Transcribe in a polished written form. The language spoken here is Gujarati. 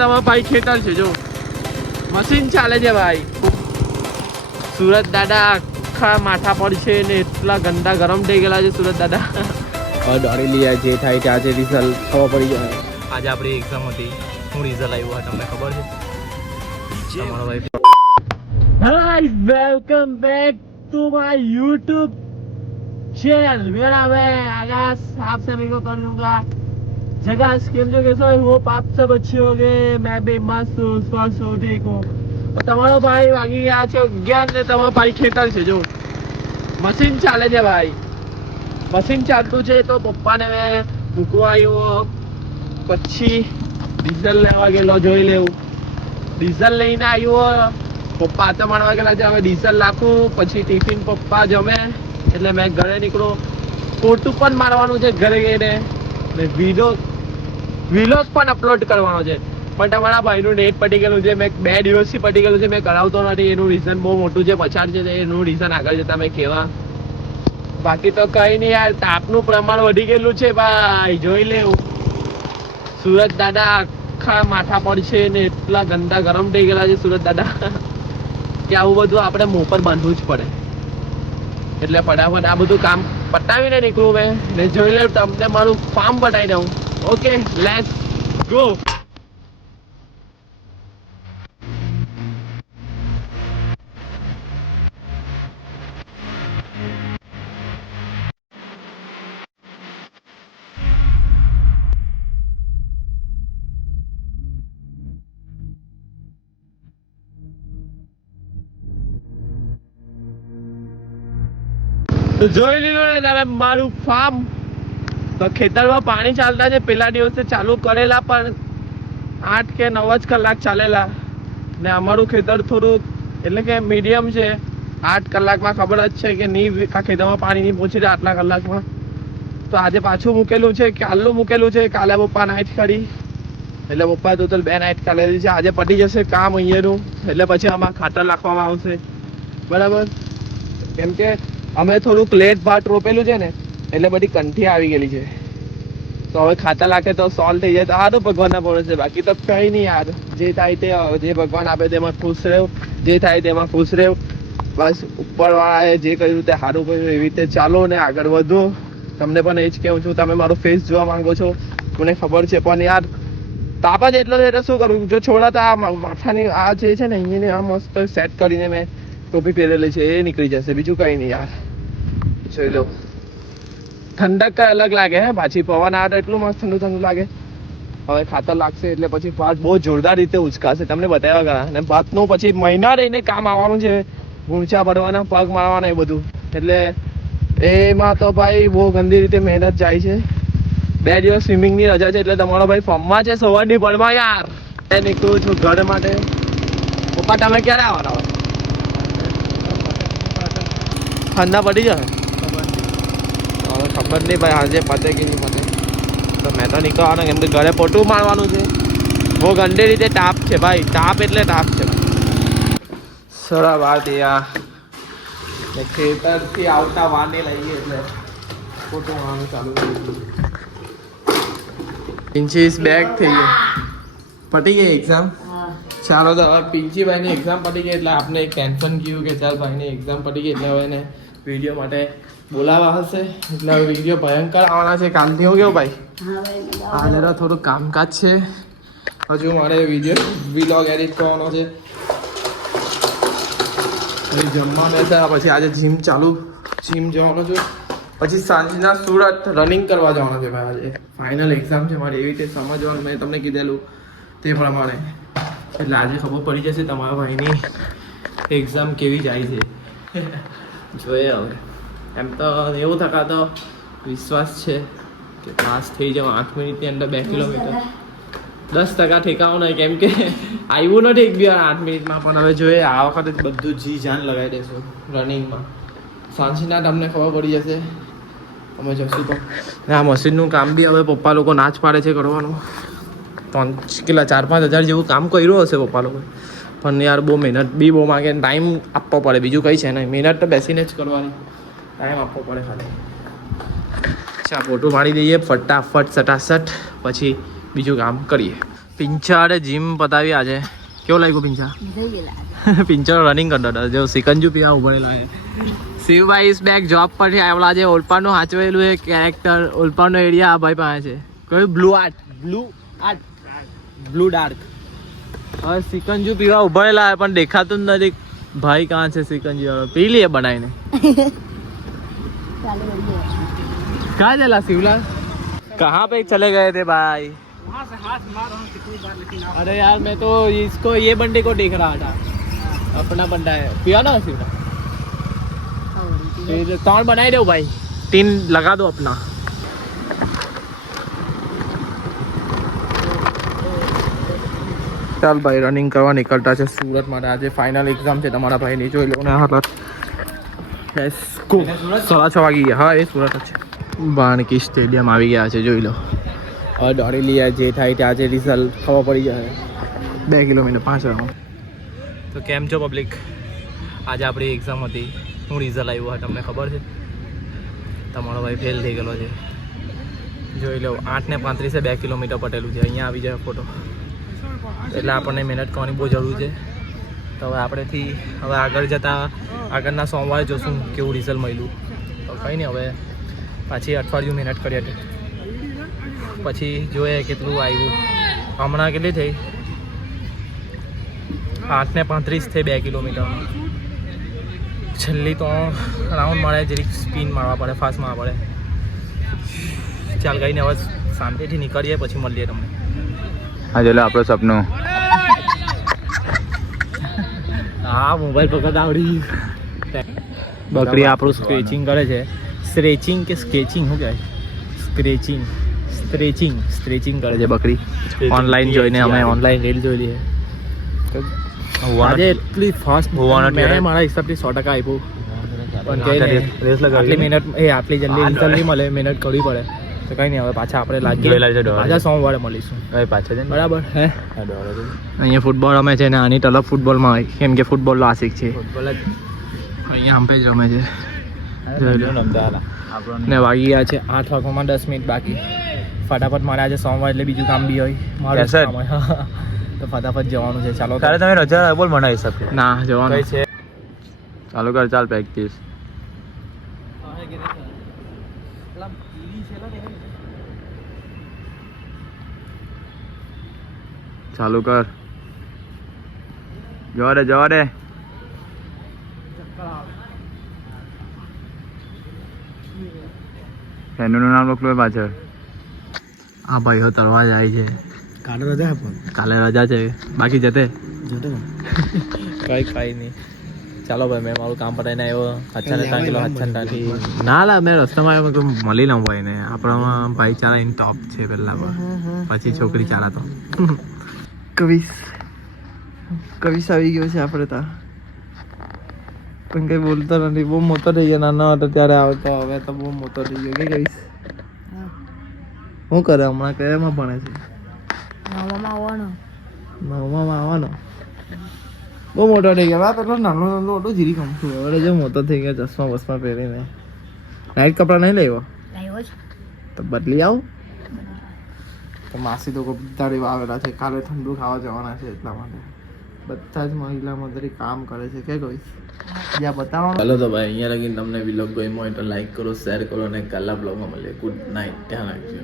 તમારા ભાઈ ખેતર છે જો મશીન ચાલે છે ભાઈ. સુરત દાદા આખા માથા પર છે ને એટલા ગંદા ગરમ થઈ ગયેલા છે સુરત દાદા. દોડી લઈએ જે થાય કે આજે રિઝલ્ટ ખબર પડી જાય. આજે આપણી એક્ઝામ હતી, શું રિઝલ્ટ આવ્યું તમને ખબર છે? તમારો ભાઈ hi welcome back to my YouTube channel. मेरा मैं आकाश आपसे मिलकर कर लूंगा. जगह स्कीम जो कैसा है वो आप सब अच्छे हो गए. मैं भी मस्त हूँ, स्वस्थ हूँ, ठीक हूँ. તમારો ભાઈ વાગી ગયા છે 11 ને તમારો ભાઈ ખેતર છે જો મશીન ચાલે છે ભાઈ. મશીન ચાલતું છે તો પપ્પાને મેં મૂકવા આવ્યો. પછી ડીઝલ લેવા ગયેલો, જોઈ લેવું. ડીઝલ લઈને આવ્યો. પપ્પા તો માણવા ગયેલા છે, હવે ડીઝલ નાખું પછી ટિફિન પપ્પા જમે એટલે મેં ઘરે નીકળું. ફોટું પણ મારવાનું છે ઘરે ગઈને ને વિલોગ પણ અપલોડ કરવાનો છે. પણ તમારા ભાઈનું નેટ પટી ગયેલું છે, મેં 2 દિવસથી પટી ગયેલું છે, મેં કરાવતો નથી. એનું રીઝન બહુ મોટું છે, પછાડ છે, એનું રીઝન આગળ જતા મેં કહેવા. બાકી તો કઈ નહીં યાર, તાપનું પ્રમાણ વધી ગયેલું છે ભાઈ, જોઈ લેવું. સુરત દાદા આખા માથા પર છે ને એટલા ગંદા ગરમ થઈ ગયેલા છે સુરત દાદા કે આવું બધું આપણે મોં પર બાંધવું જ પડે. એટલે ફટાફટ આ બધું કામ પતાવીને નીકળું મેં ને જોઈ લઉં તમને મારું ફાર્મ બતાવી દઉં. Okay let's go. જોઈ લીધું ને તમે મારું ફાર્મ. તો ખેતરમાં પાણી ચાલતા છે. પેલા દિવસે ચાલુ કરેલા પણ 8 કે 9 જ કલાક ચાલેલા ને અમારું ખેતર થોડું એટલે કે મીડિયમ છે. 8 કલાકમાં ખબર જ છે કે નહીં આ ખેતરમાં પાણી નહીં પહોંચી રહે આટલા કલાકમાં. તો આજે પાછું મૂકેલું છે, કાલનું મૂકેલું છે. કાલે પપ્પા નાઇટ કરી એટલે પપ્પા ટોટલ 2 નાઇટ કાઢેલી છે. આજે પતી જશે કામ અહીંયાનું એટલે પછી આમાં ખાતર નાખવામાં આવશે બરાબર. કેમ કે અમે થોડુંક લેટ ભાત રોપેલું છે ને એટલે બધી કંઠી આવી ગયેલી છે. તો હવે ખાતર નાખે તો સોલ્વ થઈ જાય તો સારું ભગવાનના ભરોસે. બાકી તો કંઈ નહીં યાર, જે થાય તે જે ભગવાન આપે તેમાં ખુશ રહ્યો, જે થાય તેમાં ખુશ રહ્યો. બસ ઉપરવાળાએ જે કર્યું તે સારું કર્યું, એવી રીતે ચાલો ને આગળ વધો. તમને પણ એ જ કહું છું, તમે મારો ફેસ જોવા માંગો છો મને ખબર છે, પણ યાર તાપ જ એટલો છે એટલે શું કરું. જો છોડા આ માથાની આ જે છે ને અહીંયાને આ મસ્ત સેટ કરીને મેં ટોપી પહેરેલી છે એ નીકળી જશે, બીજું કંઈ નહીં યાર. જોઈ લો ઠંડક અલગ લાગે હે, પાછી પવન આવે તો એટલું મસ્ત ઠંડુ ઠંડુ લાગે. હવે ખાતર લાગશે એટલે પછી ભાત બહુ જોરદાર રીતે ઉચકાશે, તમને બતાવ્યા કરા. અને ભાતનું પછી મહિના રહીને કામ આવવાનું છે, ગુંચા ભરવાના, પગ મારવાના એ બધું. એટલે એમાં તો ભાઈ બહુ ગંદી રીતે મહેનત જાય છે. 2 દિવસ સ્વિમિંગની રજા છે એટલે તમારો ભાઈ ફોર્મમાં છે સવારની પરમાં યાર. નીકળું છું ઘર માટે. પપ્પા તમે ક્યારે આવવાના હોય? ઠંડા પડી જશે ખબર નહીં ભાઈ, આજે પતે કે નહીં પતે. તો મેં તો નીકળવાનો કેમ કે ઘરે પોટું મારવાનું છે. બહુ ગંદી રીતે તાપ છે ભાઈ, તાપ એટલે તાપ છે. સરા વાત યા ખેતરથી આવતા વાને લઈએ એટલે પોટું મારવાનું ચાલુ કરી દીધું. પિંચીસ બેગ થઈ ગઈ, પતી ગઈ એક્ઝામ. ચાલો તો હવે પિંચીભાઈની એક્ઝામ પતી ગઈ એટલે આપણે એક ટેન્શન ગયું કે ચાલ ભાઈની એક્ઝામ પતી ગઈ એટલે હવે એને વિડીયો માટે બોલાવા હશે એટલે હવે વિડીયો ભયંકર આવવાના છે. કાલથી હું કેવું ભાઈ? હાલે તો થોડું કામકાજ છે હજુ મારે વિલોગ એડિટ કરવાનો છે. જમવા બેસ્યા પછી આજે જીમ જવાનો છું. પછી સાંજના સુરત રનિંગ કરવા જવાનો છે ભાઈ. આજે ફાઇનલ એક્ઝામ છે મારી, એવી રીતે સમજવાનું મેં તમને કીધેલું તે પ્રમાણે. એટલે આજે ખબર પડી જશે તમારા ભાઈની એક્ઝામ કેવી જાય છે. જોઈએ હવે. એમ તો એવું થતા તો વિશ્વાસ છે કે પાસ થઈ જાઉં 8 મિનિટની અંદર 2 કિલોમીટર. 10% ઠેકાવું નહીં કેમ કે આવ્યું નથી એક બી 8 મિનિટમાં. પણ હવે જોઈએ આ વખતે બધું જી જાન લગાવી દઈશું રનિંગમાં. સાંજના તમને ખબર પડી જશે અમે જશું તો. આ મશીનનું કામ બી હવે પપ્પા લોકો ના જ પાડે છે કરવાનું. 4-5 હજાર જેવું કામ કર્યું હશે પપ્પા લોકો, પણ યાર બહુ મહેનત બી બહુ માગે, ટાઈમ આપવો પડે, બીજું કંઈ છે નહીં. મહેનત તો બેસીને જ કરવાની, ટાઈમ આપવો પડે ખાલી. અચ્છા ફોટો પાડી દઈએ ફટાફટ સટાસટ, પછી બીજું કામ કરીએ. પિંચાડે જીમ પતાવી આજે. કેવું લાગ્યું પિંચા? પિંચર રનિંગ કરતો હતો જો સિકંજુ પીવા ઉભરેલા છે. શિવભાઈ ઇઝ બેક જોબ પરથી આવેલા છે. ઓલપાડનું સાચવેલું છે કેરેક્ટર. ઓલપાડનો એરિયા આ ભાઈ પાસે છે. કયું? Blue dark. હવે સિકંજુ પીવા ઉભરેલા છે પણ દેખાતું જ નથી. ભાઈ કहाँ છે સિકંજી वाला? पी लिए बनाई ने. कहाँ चला शिवलाल? कहाँ पे चले गए थे भाई? वहाँ से हाथ मार रहा हूँ कितनी बार लेकिन अरे यार मैं तो इसको ये बंदे को देख रहा था. अपना बंदा है. पिया ना शिवलाल? तौड़ बनाई दो भाई. 3 लगा दो अपना. ચાલ ભાઈ રનિંગ કરવા નીકળતા છે સુરત માટે. આજે ફાઇનલ એક્ઝામ છે તમારા ભાઈની. જોઈ લો ને હાલત. 6:30 વાગી ગયા. હા એ સુરત જ છે. બાણકી સ્ટેડિયમ આવી ગયા છે. જોઈ લો. હવે દોડી લઈએ જે થાય તે. આજે રિઝલ્ટ ખબર પડી જાય. 2 કિલોમીટર 5 રાઉન્ડ. તો કેમ છો પબ્લિક? આજે આપણી એક્ઝામ હતી. શું રિઝલ્ટ આવ્યું હોય તમને ખબર છે? તમારો ભાઈ ફેલ થઈ ગયેલો છે. જોઈ લો 8:35 2 કિલોમીટર પટેલું છે. અહીંયા આવી જાય ફોટો. એટલે આપણને મહેનત કરવાની બહુ જરૂર છે. તો હવે આપણેથી હવે આગળ જતાં આગળના સોમવારે જોશું કેવું રિઝલ્ટ મળ્યું. તો કંઈ નહીં, હવે પાછી અઠવાડિયું મહેનત કરીએ પછી જોઈએ કેટલું આવ્યું. હમણાં કેટલી થઈ? 8:35 થઈ 2 કિલોમીટર. છેલ્લી તો રાઉન્ડ મળે જરીક સ્પિન મારવા પડે, ફાસ્ટ મારવા પડે. ચાલ કંઈ નહીં, હવે શાંતિથી નીકળીએ પછી મળીએ તમને. હા ચાલો આપણું સપનું. હા મોબાઈલ પકડ આવડી. બકરી આપણું સ્ક્રેચિંગ કરે છે. સ્ટ્રેચિંગ કે સ્કેચિંગ શું કહેવાય? સ્ટ્રેચિંગ કરે છે બકરી. ઓનલાઈન જોઈને અમે ઓનલાઈન રીલ જોઈ લઈએ. આજે એટલી ફાસ્ટ મેં મારા હિસાબથી 100% આપ્યું. પણ આટલી મહેનત આટલી જલ્દી રિઝલ્ટ નહીં મળે. મહેનત કરવી પડે. તો કંઈ નહીં, હવે પાછા આપણે લાગીએ. પાછા સોમવારે મળીશું. પાછા છે બરાબર હે? અહીંયા ફૂટબોલ રમે છે ને આની તલબ ફૂટબોલમાં હોય કેમ કે ફૂટબોલ આશિક છે. અહીંયા હંપે જ રમે છે. ને વાગી ગયા છે 8 વાગવામાં 10 મિનિટ બાકી. ફટાફટ મારે આજે સોમવાર એટલે બીજું કામ બી હોય મારું કામ હોય. તો ફટાફટ જવાનું છે. ચાલો તારે તમે રજા બોલ મને હિસાબ ના જવાનું છે. ચાલુ કર. ચાલ પ્રેક્ટિસ. ચાલુ કર. જવા દે. એનું નામ લખલું પાછળ. આ ભાઈઓ તરવા જાય છે. કાલે રજા છે બાકી જતે કઈ નહીં. ચાલો ભાઈ મેં મારું કામ પતાવીને આવ્યો. ના મેં રસ્તામાં આવ્યો તો મળી લઉં ભાઈ ને. આપણામાં ભાઈચારા ઇન ટોપ છે પહેલા, પછી છોકરી ચાલા તો. કવિશ આવી ગયો છે આપણે ત્યાં. પણ કઈ બોલતો નથી. બહુ મોટો થઈ ગયો. નાનો હતો ત્યારે આવતો, હવે તો બહુ મોટો થઈ ગયો. કે કવિશ શું કરે હમણાં? કયામાં ભણે છે? 9માં આવવાનો. બહુ મોટો થઈ ગયો. પેલો નાનો હતો જીરી ગમતું. હવે જો મોટો થઈ ગયો. ચશ્મા બસમાં પહેરીને. નાઇટ કપડાં નહીં લેવો તો બદલી આવું. તો માસી તો બધા એવા આવેલા છે. કાલે ઠંડુ ખાવા જવાના છે એટલા માટે બધા જ મહિલા મદરી કામ કરે છે. કે કોઈ જ્યાં બતાવવાનું. ચાલો તો ભાઈ અહીંયા લગીને તમને વિલોગ ગમ્યો હોય તો લાઈક કરો, શેર કરો અને કાલના બ્લોગમાં મળીએ. Good night. ધ્યાન રાખજો.